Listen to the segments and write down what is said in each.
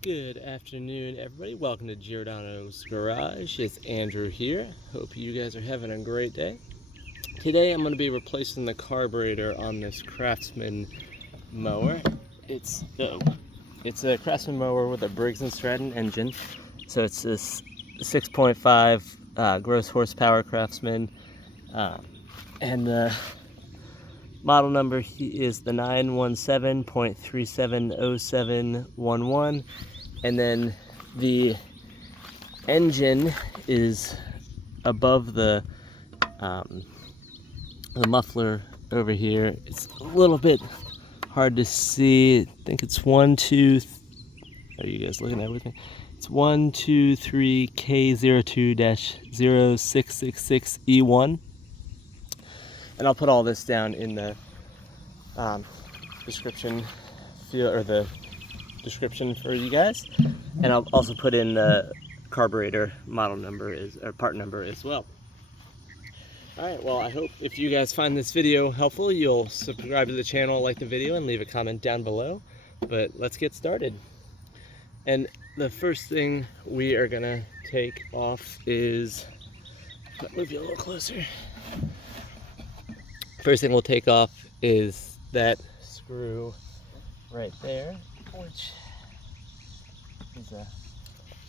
Good afternoon, everybody. Welcome to Giordano's Garage. It's Andrew here. Hope you guys are having a great day. Today I'm going to be replacing the carburetor on this Craftsman mower. It's a Craftsman mower with a Briggs and Stratton engine. So it's this 6.5 gross horsepower Craftsman, and the model number is the 917.370711, and then the engine is above the muffler over here. It's a little bit hard to see. I think it's are you guys looking at it with me? It's 123K02-0666E1. And I'll put all this down in the description field, or the description for you guys. And I'll also put in the carburetor model number or part number as well. Alright, well, I hope if you guys find this video helpful, you'll subscribe to the channel, like the video, and leave a comment down below. But let's get started. And the first thing we are gonna take off is, I'll move you a little closer. First thing we'll take off is that screw right there, which is a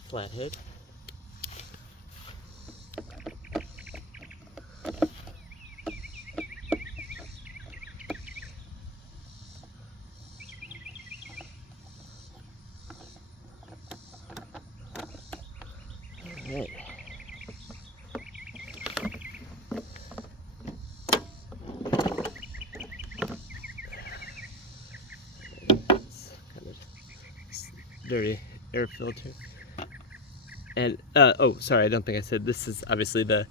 flathead. All right. Dirty air filter. And oh, sorry, I don't think I said this is obviously the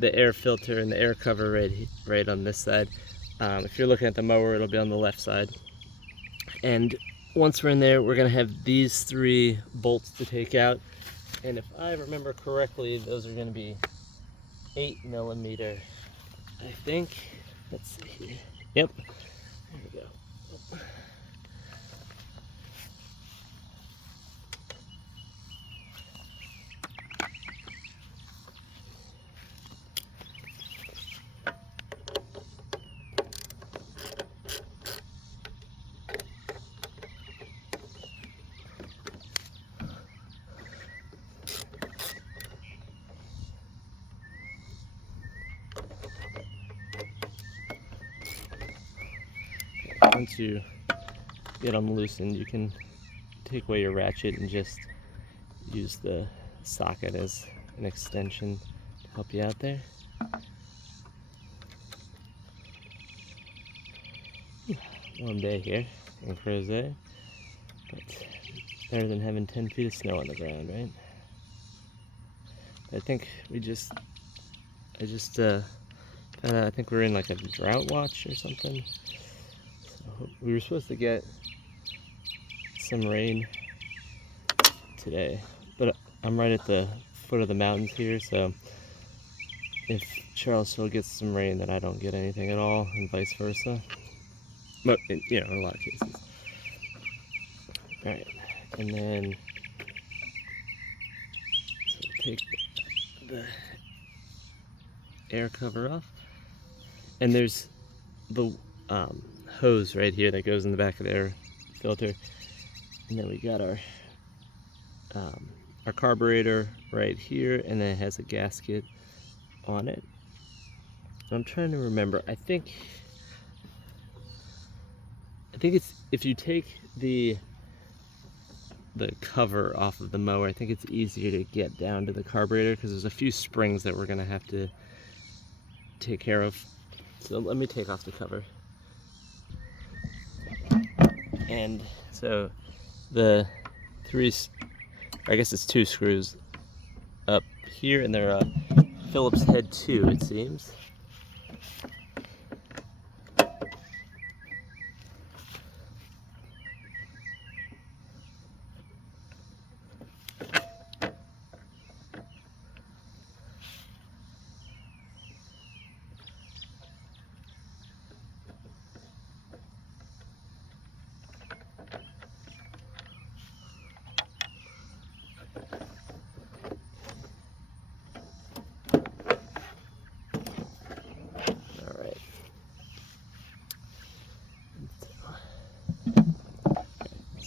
air filter and the air cover right on this side. If you're looking at the mower, it'll be on the left side. And once we're in there, we're gonna have these 3 bolts to take out. And if I remember correctly, those are gonna be 8mm, I think. Let's see here. Yep. There we go. Once you get them loosened, you can take away your ratchet and just use the socket as an extension to help you out there. Warm day here in Crozet, but better than having 10 feet of snow on the ground, right? I think I think we're in like a drought watch or something. So we were supposed to get some rain today, but I'm right at the foot of the mountains here, so if Charlottesville gets some rain, then I don't get anything at all, and vice versa. But you know, in a lot of cases. All right, and then so take the air cover off, and there's the hose right here that goes in the back of the air filter, and then we got our carburetor right here, and then it has a gasket on it. So I'm trying to remember. I think it's, if you take the cover off of the mower, I think it's easier to get down to the carburetor because there's a few springs that we're gonna have to take care of. So let me take off the cover. And so the 3, I guess it's 2 screws up here, and they're Phillips head 2, it seems.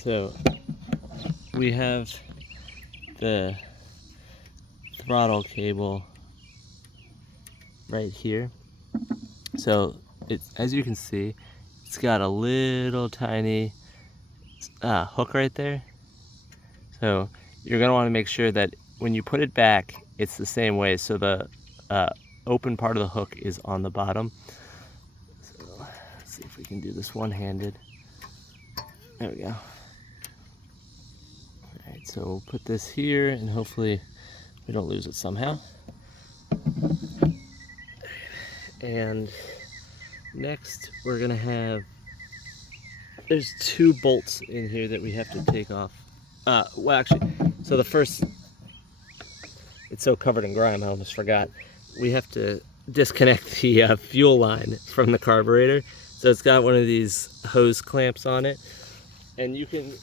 So we have the throttle cable right here. So it's, as you can see, it's got a little tiny hook right there. So you're going to want to make sure that when you put it back, it's the same way. So the open part of the hook is on the bottom. So let's see if we can do this one-handed. There we go. Alright, so we'll put this here and hopefully we don't lose it somehow. And next we're gonna have, there's 2 bolts in here that we have to take off. Well actually, so the first, it's so covered in grime I almost forgot. We have to disconnect the fuel line from the carburetor. So it's got one of these hose clamps on it, and you can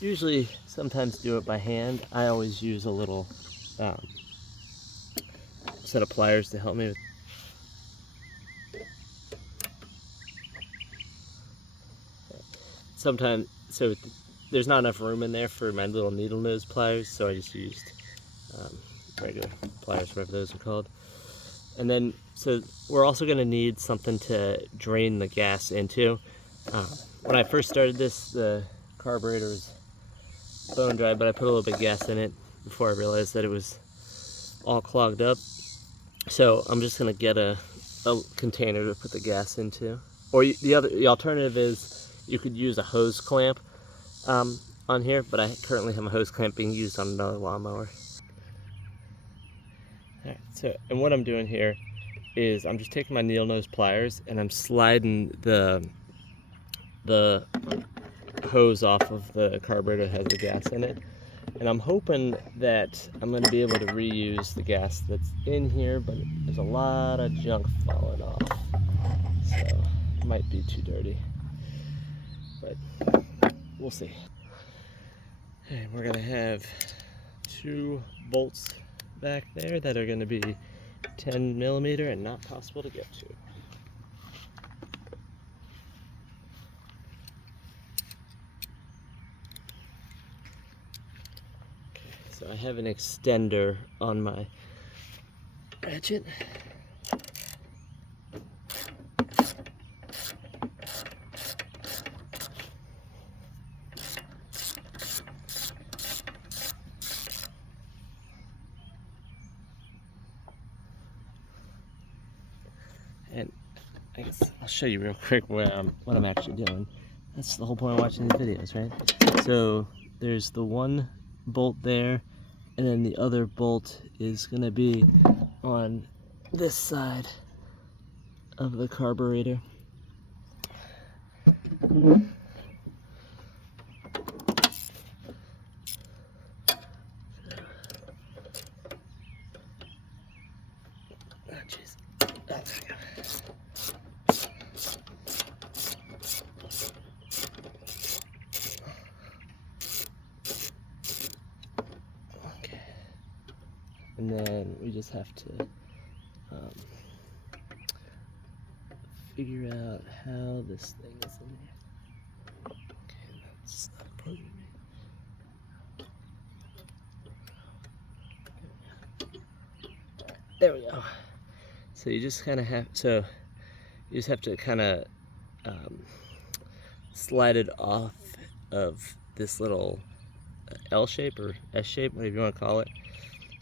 usually sometimes do it by hand. I always use a little set of pliers to help me with. Sometimes, so there's not enough room in there for my little needle nose pliers, so I just used regular pliers, whatever those are called. And then, so we're also going to need something to drain the gas into. When I first started this, the carburetor was bone dry, but I put a little bit of gas in it before I realized that it was all clogged up. So I'm just going to get a container to put the gas into. Or the alternative is you could use a hose clamp on here, but I currently have a hose clamp being used on another lawnmower. Alright, so, and what I'm doing here is I'm just taking my needle nose pliers and I'm sliding the hose off of the carburetor that has the gas in it. And I'm hoping that I'm going to be able to reuse the gas that's in here, but there's a lot of junk falling off. So it might be too dirty, but we'll see. And we're going to have 2 bolts back there that are going to be 10mm and not possible to get to. Okay, so I have an extender on my ratchet. And I guess I'll show you real quick what I'm actually doing. That's the whole point of watching these videos, right? So there's the one bolt there, and then the other bolt is going to be on this side of the carburetor. Oh, jeez. Oh, there we go. Okay. And then we just have to figure out how this thing is in here. Okay, that's not important to me. There we go. So you just kind of have, so you just have to kind of slide it off of this little L shape or S shape, whatever you want to call it.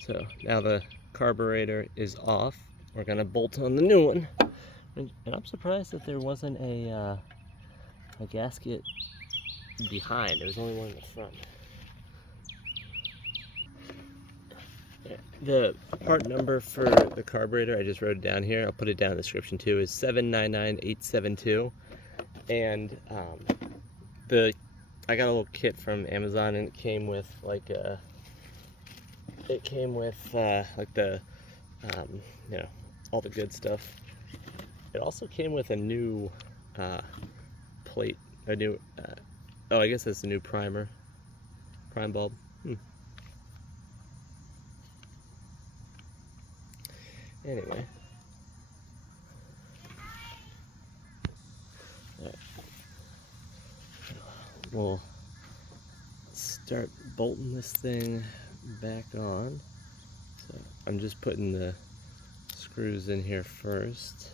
So now the carburetor is off. We're gonna bolt on the new one. And I'm surprised that there wasn't a gasket behind. There was only one in the front. The part number for the carburetor, I just wrote it down here. I'll put it down in the description too, is 799872. And I got a little kit from Amazon, and it came with like like the you know, all the good stuff. It also came with a new plate, a new oh, I guess that's a new prime bulb. Anyway, We'll start bolting this thing back on. So I'm just putting the screws in here first.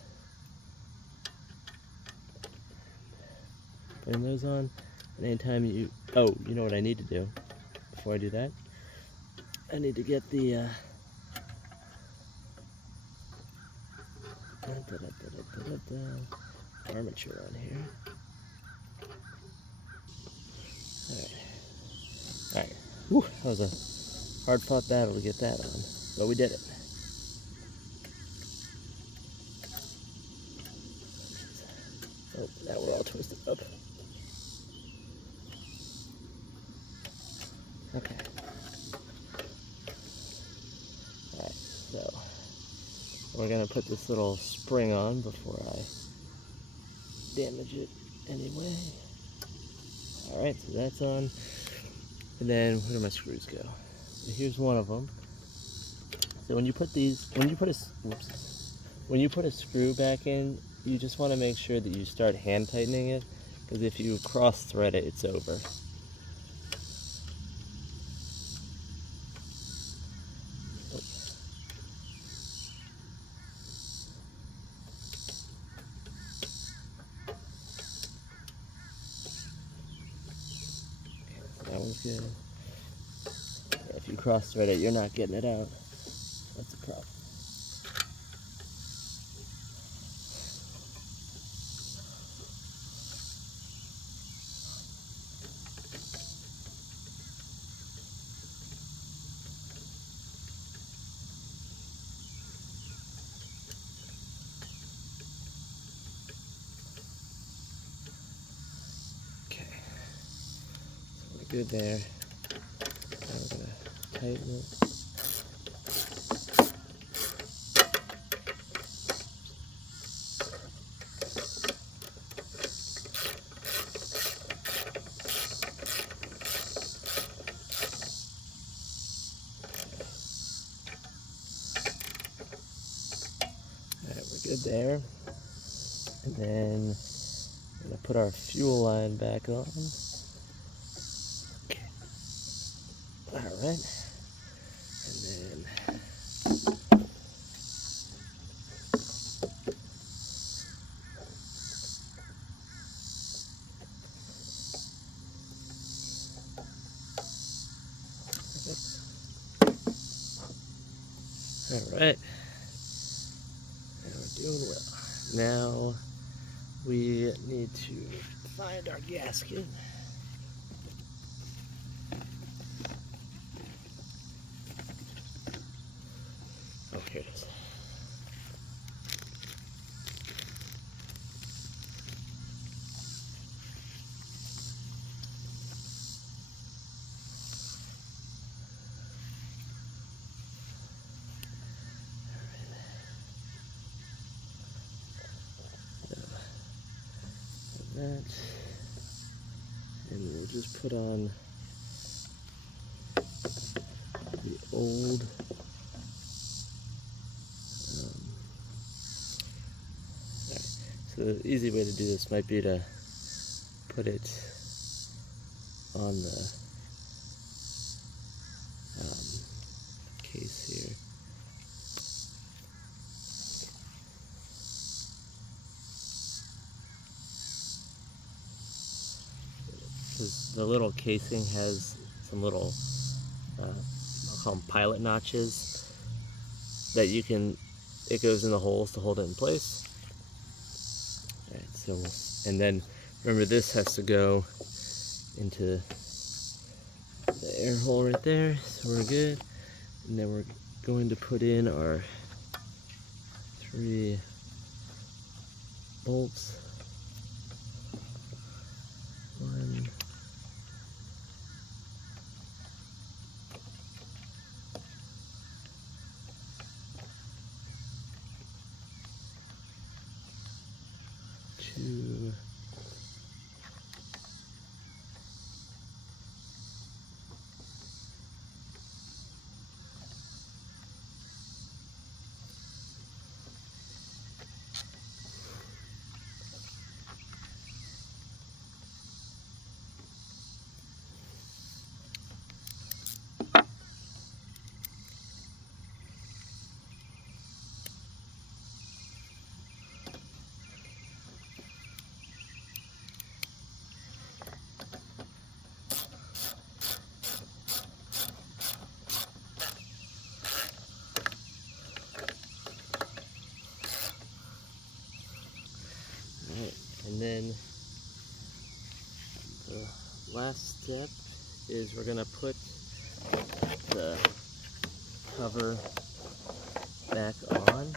Putting those on. And anytime you, oh, you know what I need to do before I do that? I need to get the armature on here. Alright. Whew, that was a hard fought battle to get that on. But we did it. Oh, now we're all twisted up. Okay. Alright, so we're gonna put this little spring on before I damage it anyway. Alright, so that's on. And then where do my screws go? So here's one of them. So when you put these, when you put a screw back in, you just want to make sure that you start hand tightening it, because if you cross thread it, it's over. That one's good. Yeah, if you cross thread it, you're not getting it out. That's a problem. Okay, so we're good there. Now we're gonna tighten it. Alright, we're good there. And then we're gonna put our fuel line back on. Okay. Alright. And then alright. Now we're doing well. Now we need to find our gasket. Oh, here it is. That, and we'll just put on the old alright. So the easy way to do this might be to put it on the case here. The little casing has some little, I'll call them pilot notches that you can, it goes in the holes to hold it in place. Alright, so, and then remember this has to go into the air hole right there, so we're good. And then we're going to put in our 3 bolts. 1, 2, And then the last step is we're gonna put the cover back on,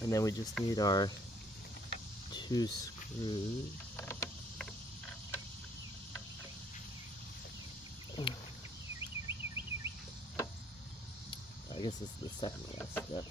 and then we just need our 2 screws. I guess this is the second last step.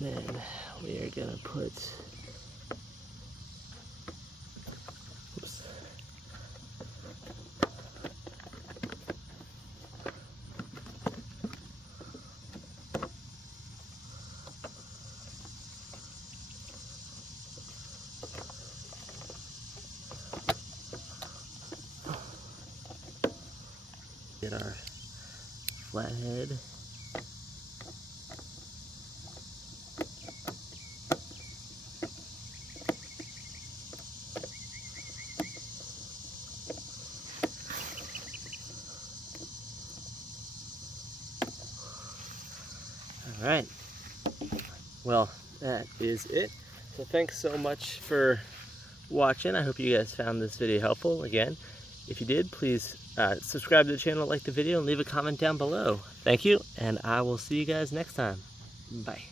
Then we are gonna put, oops. Get our flathead. All right, well, that is it. So thanks so much for watching. I hope you guys found this video helpful. Again, if you did, please subscribe to the channel, like the video, and leave a comment down below. Thank you, and I will see you guys next time. Bye.